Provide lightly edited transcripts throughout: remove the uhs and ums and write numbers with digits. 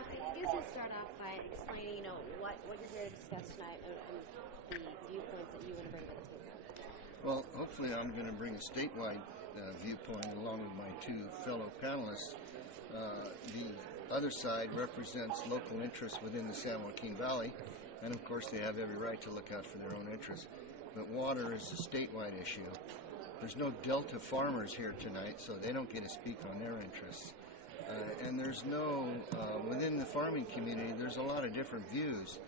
I guess I'll start off by explaining, what you're here to discuss tonight and the viewpoints that you want to bring to the table. Well, hopefully I'm going to bring a statewide viewpoint along with my two fellow panelists. The other side represents local interests within the San Joaquin Valley, and of course they have every right to look out for their own interests. But water is a statewide issue. There's no Delta farmers here tonight, so they don't get to speak on their interests. And there's within the farming community, there's a lot of different views.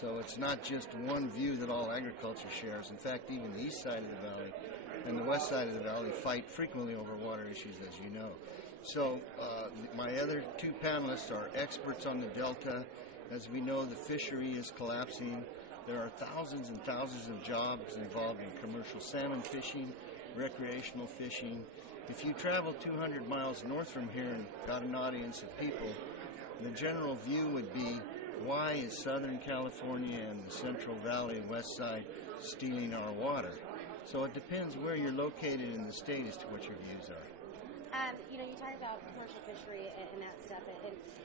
So it's not just one view that all agriculture shares. In fact, even the east side of the valley and the west side of the valley fight frequently over water issues, as you know. So my other two panelists are experts on the Delta. As we know, the fishery is collapsing. There are thousands and thousands of jobs involved in commercial salmon fishing, recreational fishing. If you travel 200 miles north from here and got an audience of people, the general view would be, why is Southern California and the Central Valley West Side stealing our water? So it depends where you're located in the state as to what your views are. You talk about commercial fishery and that stuff,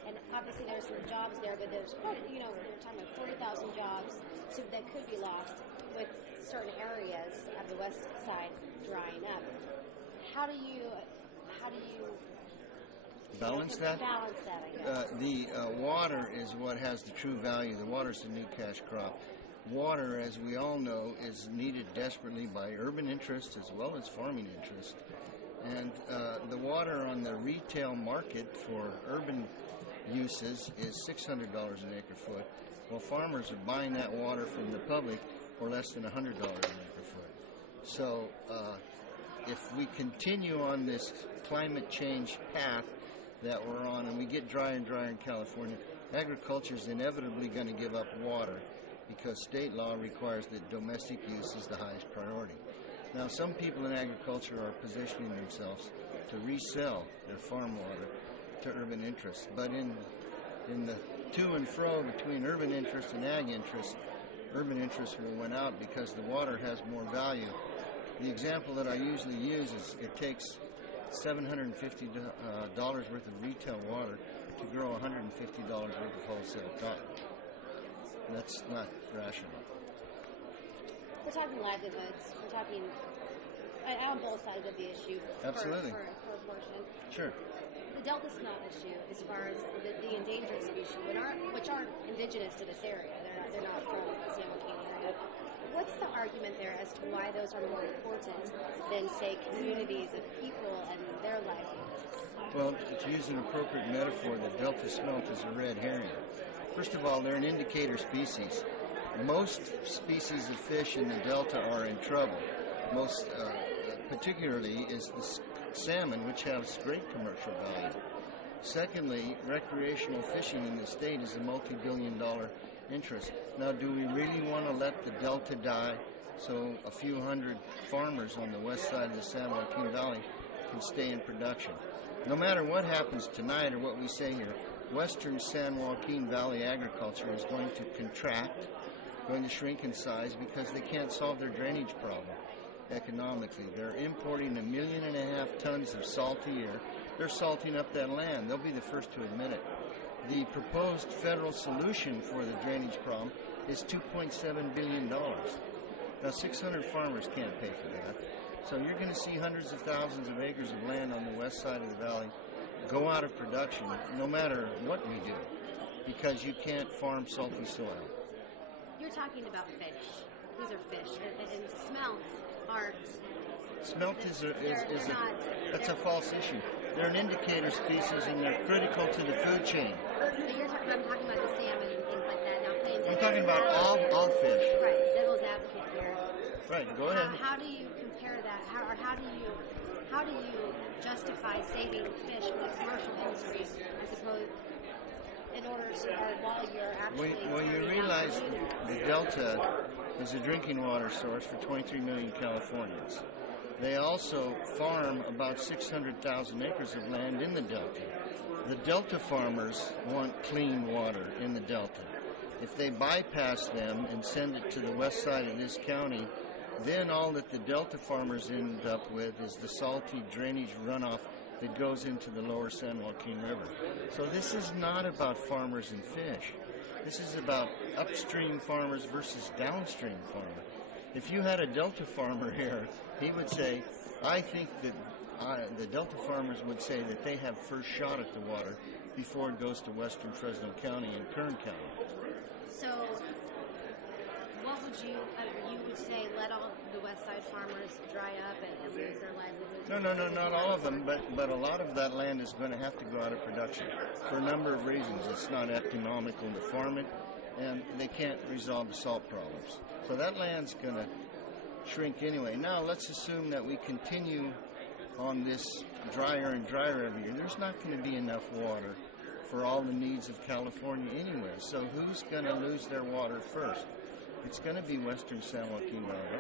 and obviously there's some jobs there, but there's quite, they're talking about 40,000 jobs so that could be lost with certain areas of the west side drying up. How do you balance that? Balance that, I guess. The water is what has the true value. The water is the new cash crop. Water, as we all know, is needed desperately by urban interests as well as farming interests. And the water on the retail market for urban uses is $600 an acre foot, while farmers are buying that water from the public for less than $100 an acre foot. So if we continue on this climate change path that we're on and we get drier and drier in California, agriculture is inevitably going to give up water because state law requires that domestic use is the highest priority. Now, some people in agriculture are positioning themselves to resell their farm water to urban interests. But in the to and fro between urban interests and ag interests, urban interests will win out because the water has more value. The example that I usually use is it takes $750 worth of retail water to grow $150 worth of wholesale cotton. That's not rational. We're talking livelihoods. We're talking on both sides of the issue. Absolutely. For a portion. Sure. The Delta Smelt issue, as far as the endangered species, which aren't indigenous to this area, they're not from the San Joaquin area. What's the argument there as to why those are more important than, say, communities of people and their livelihoods? Well, to use an appropriate metaphor, the Delta Smelt is a red herring. First of all, they're an indicator species. Most species of fish in the Delta are in trouble. Most particularly is the salmon, which has great commercial value. Secondly, recreational fishing in the state is a multi-billion-dollar interest. Now, do we really want to let the Delta die so a few hundred farmers on the west side of the San Joaquin Valley can stay in production? No matter what happens tonight or what we say here, western San Joaquin Valley agriculture is going to contract, going to shrink in size because they can't solve their drainage problem economically. They're importing 1.5 million tons of salt a year. They're salting up that land. They'll be the first to admit it. The proposed federal solution for the drainage problem is $2.7 billion. Now, 600 farmers can't pay for that. So you're going to see hundreds of thousands of acres of land on the west side of the valley go out of production no matter what we do because you can't farm salty soil. You're talking about fish. These are fish, and smelts aren't. Smelt that's a false issue. They're an indicator species, and they're critical to the food chain. I'm talking about the salmon and things like that. Now, I'm talking about all fish. Right, devil's advocate here. Right, go ahead. How do you compare that? How do you justify saving fish for the commercial industry as opposed? In order to, while you're actually... Well, you realize the Delta is a drinking water source for 23 million Californians. They also farm about 600,000 acres of land in the Delta. The Delta farmers want clean water in the Delta. If they bypass them and send it to the west side of this county, then all that the Delta farmers end up with is the salty drainage runoff that goes into the lower San Joaquin River. So this is not about farmers and fish. This is about upstream farmers versus downstream farmers. If you had a Delta farmer here, he would say, I think that the Delta farmers would say that they have first shot at the water before it goes to western Fresno County and Kern County. So what would you would say, let all the west side farmers dry up and lose their livelihoods? No, not all of them, but a lot of that land is going to have to go out of production for a number of reasons. It's not economical to farm it, and they can't resolve the salt problems. So that land's going to shrink anyway. Now let's assume that we continue on this drier and drier every year. There's not going to be enough water for all the needs of California anyway. So who's going to lose their water first? It's going to be western San Joaquin Valley.